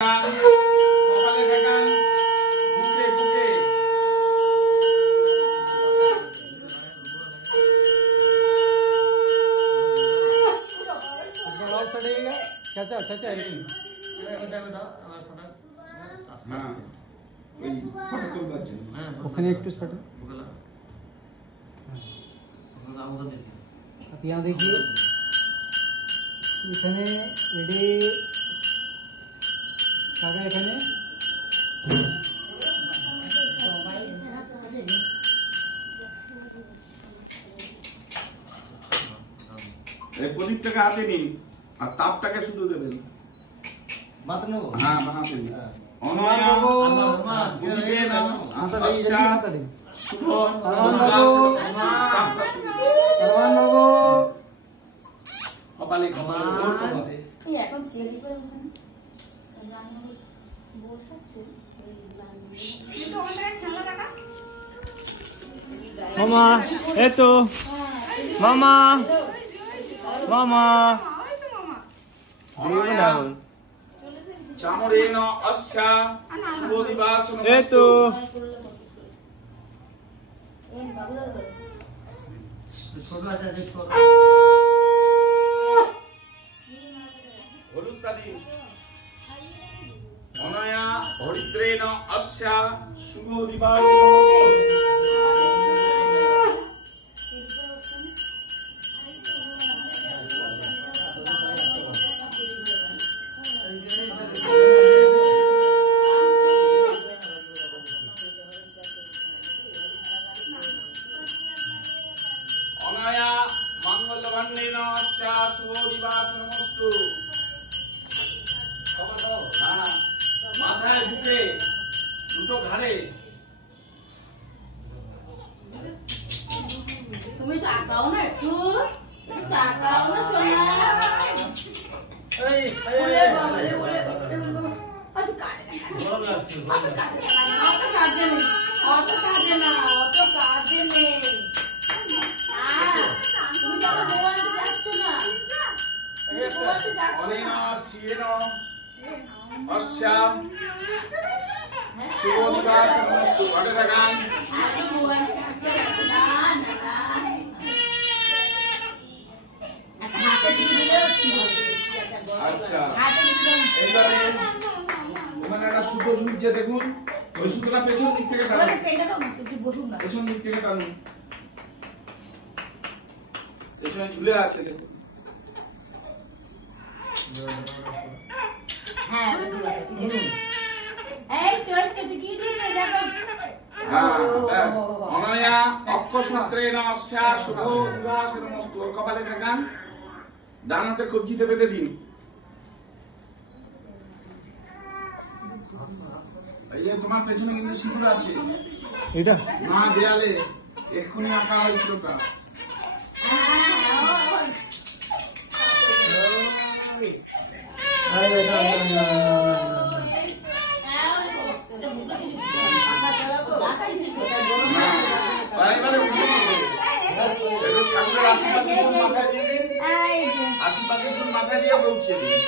কপালে দেখান, বুকে বুকে। ওখানে একটু সাইড आप यहाँ देखिए এখানে রেডি টাকা এখানে এই প্রদীপটাকে হাতে নিন আর তাপটাকে শুধু দেবেন। মাথা নেব? হ্যাঁ হাতে নিন। অনয়া বুকে নাও আশা শুভ সালমান বাবু কপালে কপালে এই এখন চেরি করে বসেন বসাচ্ছে মামা এই তো মামা মামা দেখবে না এখন চামরেন অস্যা শুভ দিবাস এই তো হলুদ তালি অনয়া হরিদ্রেন অস্যা শুভ দিবাস অনয়া মঙ্গলবন্দেন অস্যা শুভ দিবাস নমস্তু। হ্যাঁ মাথায় বুকে দুটো ঘাড়ে তুমি তাকাও না একটু তাকাও না সোনা ওরে বাবা রে ওরে অত কাজে ভালো লাগছে অত কাজে নেই অত কাজে না অত কাজে নেই তুমি তো ভগবানকে যাচ্ছ না ভগবানকে যাচ্ছ অনেন না শিরেন অস্যা শুভ দিবাস নমস্তু। ঘটে থাকান আরে ভগবানকে যাচ্ছ না না একটা হাতে দিয়ে দিলেও কি হবে আচ্ছা হাতে দিয়ে এইবারে ওখানে একটা সুতো ঝুলছে দেখুন, ওই সুতোটা পেছন দিক থেকে টানুন, পেনটা তো একটু বসুন না পেছন দিক থেকে টানুন, পেছনে ঝুলে আছে দেখুন। হ্যাঁ এই চলছে তুই কি দিতে যাবে হ্যাঁ ব্যাস। অনয়া অক্ষসূত্রেণ অস্যা শুভ দিবাস নমস্তু। ওর কপালে দেখান, ডান হাতে কবজিতে বেঁধে দিন। এই যে তোমার পেছনে কিন্তু সিঁদুর আছে, এটা না দেয়ালে এক্ষুনি আঁকা হয়েছিল ওটা। এবারে উঠে দিতে। একটু ঠাকুরের আশীর্বাদ মাথায় দিয়ে দিন, আশীর্বাদের মাথায় দিয়ে উঠিয়ে দিন।